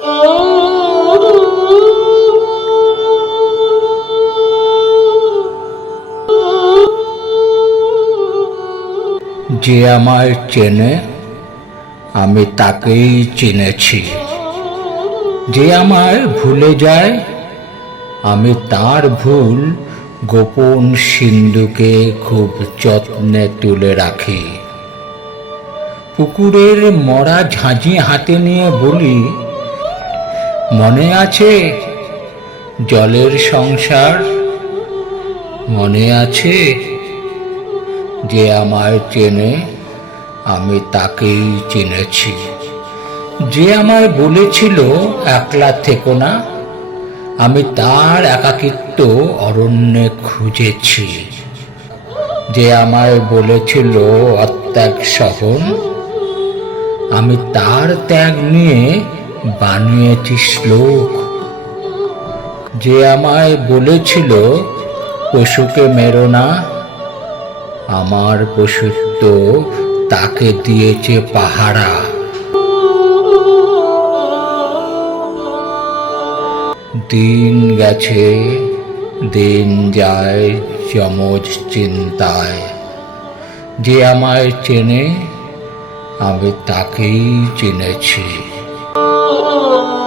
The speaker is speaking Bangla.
যে আমায় চেনে, আমি তাকেই চিনেছি। যে আমায় ভুলে যায়, আমি তার ভুল গোপন সিন্ধুকে খুব যত্নে তুলে রাখি। পুকুরের মরা ঝাঁঝি হাতে নিয়ে বলি মনে আছে জলের সংসার? মনে আছে যে আমায় চেনে, আমি তাকেই চিনেছি। যে আমায় বলেছিল একলা থেকো না, আমি তার একাকিত্ব অরণ্যে খুঁজেছি। যে আমায় বলেছিল অত্যাগ সহন, আমি তার ত্যাগ নিয়ে বানিয়েছি শ্লোক যে আমায় বলেছিল, পশুকে মেরো না। আমার পশুত্ব তাকে দিয়েছে পাহারা। দিন গেছে, দিন যায় যমজ চিন্তায়। যে আমায় চেনে, আমি তাকেই চিনেছি। Oh.